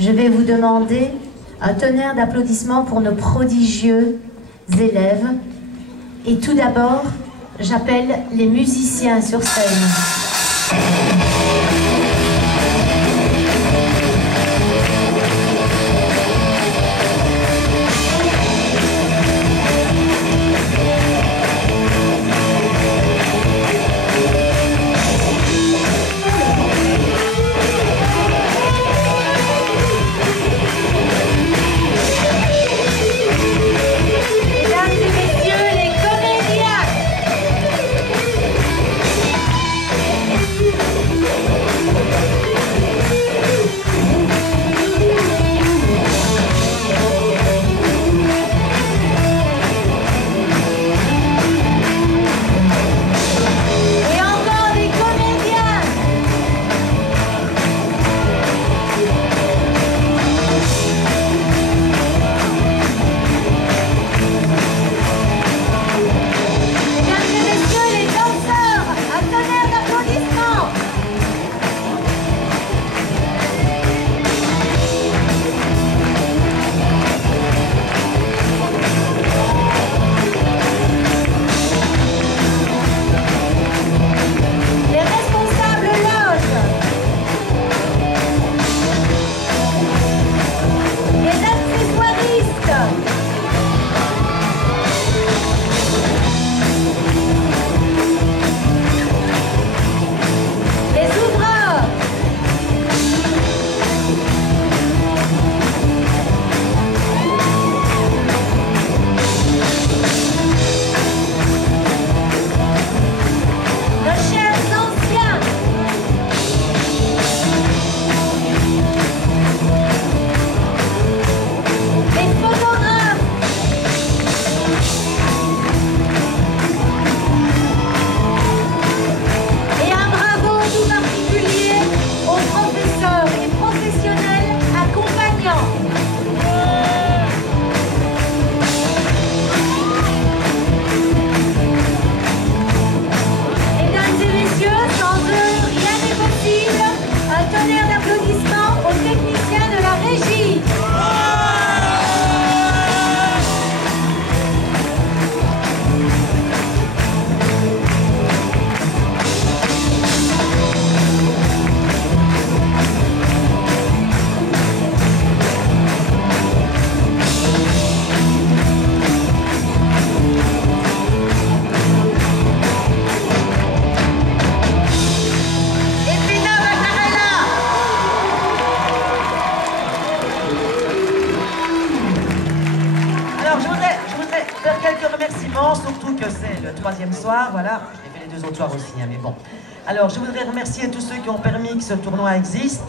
je vais vous demander un tonnerre d'applaudissements pour nos prodigieux élèves. Et tout d'abord, j'appelle les musiciens sur scène. Surtout que c'est le troisième soir, voilà. J'ai fait les deux autres soirs aussi, hein, mais bon. Alors, je voudrais remercier tous ceux qui ont permis que ce tournoi existe.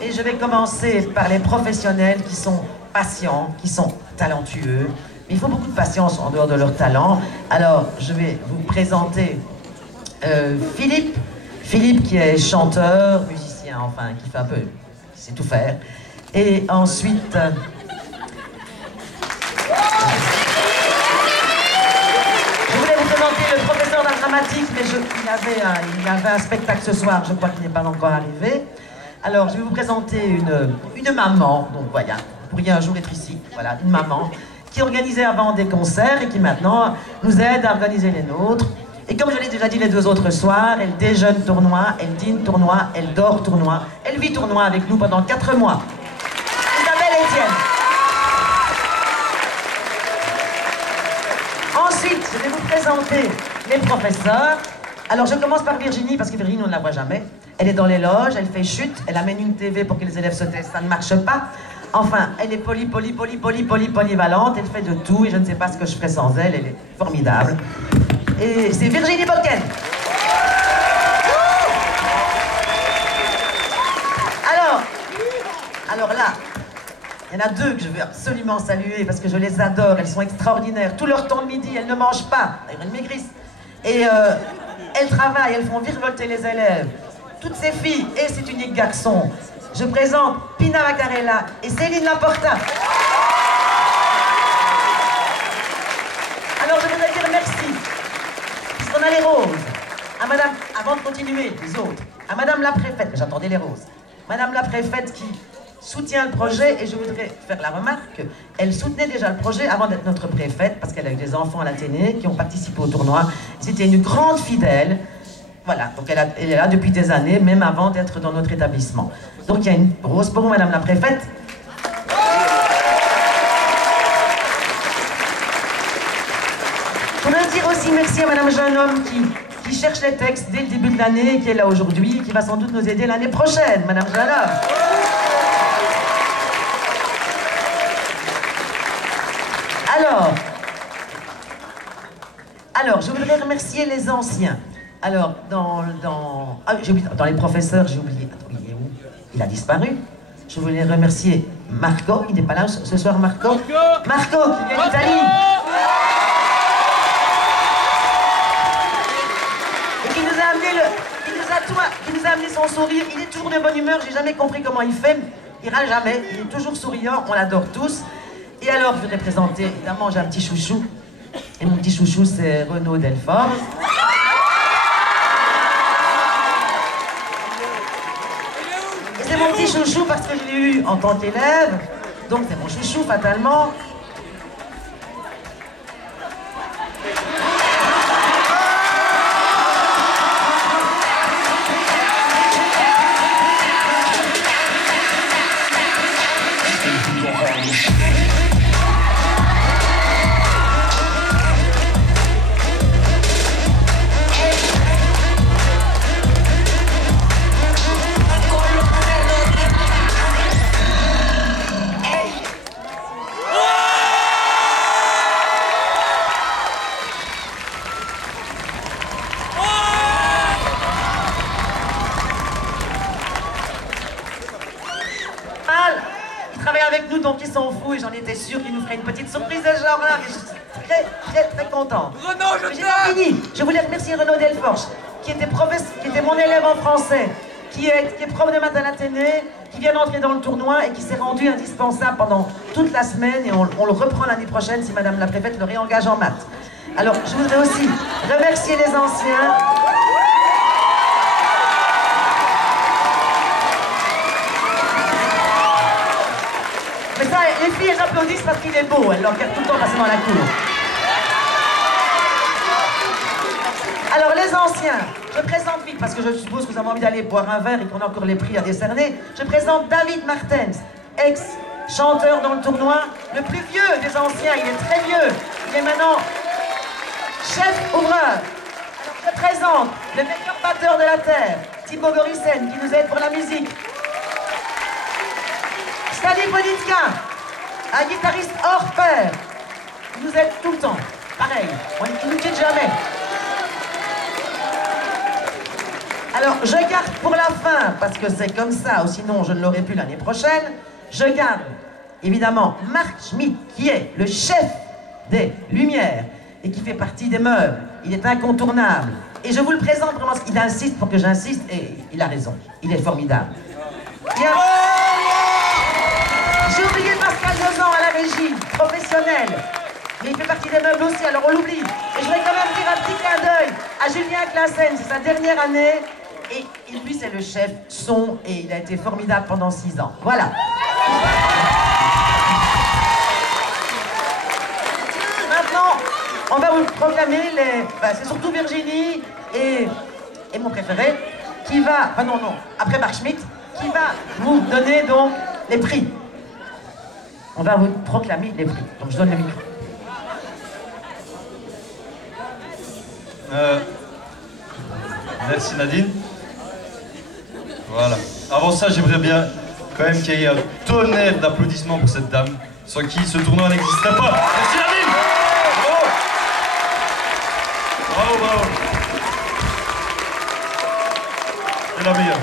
Et je vais commencer par les professionnels qui sont patients, qui sont talentueux. Mais il faut beaucoup de patience en dehors de leur talent. Alors, je vais vous présenter Philippe. Philippe qui est chanteur, musicien, enfin, qui fait un peu... qui sait tout faire. Et ensuite... le professeur d'art dramatique, mais il y avait un spectacle ce soir, je crois qu'il n'est pas encore arrivé. Alors, je vais vous présenter une maman, donc voilà, vous pourriez un jour être ici, voilà, une maman, qui organisait avant des concerts et qui maintenant nous aide à organiser les nôtres. Et comme je l'ai déjà dit les deux autres soirs, elle déjeune tournoi, elle dîne tournoi, elle dort tournoi, elle vit tournoi avec nous pendant 4 mois. Isabelle Etienne. Ensuite, je vais vous présenter les professeurs. Alors, je commence par Virginie, parce que Virginie, on ne la voit jamais. Elle est dans les loges, elle fait chute, elle amène une TV pour que les élèves se taisent, ça ne marche pas. Enfin, elle est polyvalente, elle fait de tout, et je ne sais pas ce que je ferais sans elle, elle est formidable. Et c'est Virginie Boken. Alors là, il y en a deux que je veux absolument saluer parce que je les adore, elles sont extraordinaires. Tout leur temps de midi, elles ne mangent pas, elles maigrissent. Et elles travaillent, elles font virevolter les élèves. Toutes ces filles et cet unique garçon. Je présente Pina Macarella et Céline Laporta. Alors je voudrais dire merci, puisqu'on a les roses. À madame, avant de continuer, les autres, à madame la préfète, j'attendais les roses. Madame la préfète qui soutient le projet et je voudrais faire la remarque qu'elle soutenait déjà le projet avant d'être notre préfète parce qu'elle a eu des enfants à l'Athénée qui ont participé au tournoi. C'était une grande fidèle. Voilà, donc elle est là depuis des années, même avant d'être dans notre établissement. Donc il y a une rose pour vous, Madame la préfète. Je voudrais dire aussi merci à Madame Jeune Homme qui cherche les textes dès le début de l'année, qui est là aujourd'hui, qui va sans doute nous aider l'année prochaine, Madame Jeune Homme. Alors, je voudrais remercier les anciens. Alors, dans les professeurs, j'ai oublié. Attends, il est où? Il a disparu. Je voulais remercier Marco. Il n'est pas là ce soir, Marco. Marco, qui vient d'Italie. Et qui nous a amené son sourire. Il est toujours de bonne humeur. J'ai jamais compris comment il fait. Il râle jamais. Il est toujours souriant. On l'adore tous. Et alors, je voudrais présenter, évidemment, j'ai un petit chouchou. Et mon petit chouchou, c'est Renaud Delfort. Et c'est mon petit chouchou parce que je l'ai eu en tant qu'élève. Donc c'est mon chouchou, fatalement. Donc il s'en fout et j'en étais sûre qu'il nous ferait une petite surprise de ce genre-là, mais je suis très content. Renaud, je j'ai pas fini. Je voulais remercier Renaud Delforge, qui était mon élève en français, qui est prof de maths à l'Athénée, qui vient d'entrer dans le tournoi et qui s'est rendu indispensable pendant toute la semaine et on le reprend l'année prochaine si Madame la préfète le réengage en maths. Alors je voudrais aussi remercier les anciens. Mais ça, les filles, elles applaudissent parce qu'il est beau. Elles le regardent tout le temps passer dans la cour. Alors, les anciens, je présente vite, parce que je suppose que vous avez envie d'aller boire un verre et qu'on a encore les prix à décerner. Je présente David Martens, ex-chanteur dans le tournoi, le plus vieux des anciens. Il est très vieux. Il est maintenant chef ouvreur. Alors, je présente le meilleur batteur de la Terre, Thibaut Gorissen, qui nous aide pour la musique. Stani Bonitka, un guitariste hors pair, qui nous aide tout le temps. Pareil, on ne nous quitte jamais. Alors, je garde pour la fin, parce que c'est comme ça, ou sinon je ne l'aurai plus l'année prochaine, je garde, évidemment, Marc Schmitt, qui est le chef des Lumières, et qui fait partie des meubles. Il est incontournable. Et je vous le présente vraiment, parce qu'il insiste pour que j'insiste, et il a raison. Il est formidable. J'ai oublié Pascal Dozan à la régie, professionnel. Mais il fait partie des meubles aussi, alors on l'oublie. Et je voudrais quand même dire un petit clin d'œil à Julien Classen, c'est sa dernière année. Et lui, c'est le chef son, et il a été formidable pendant 6 ans. Voilà. Maintenant, on va vous proclamer les... c'est surtout Virginie et mon préféré, qui va... Enfin non, après Marc Schmitt, qui va vous donner donc les prix. On va vous proclamer les prix. Donc je donne le micro. Merci Nadine. Voilà. Avant ça, j'aimerais bien quand même qu'il y ait un tonnerre d'applaudissements pour cette dame, sans qui ce tournoi n'existerait pas. Merci Nadine. Bravo. Bravo, bravo. C'est la meilleure.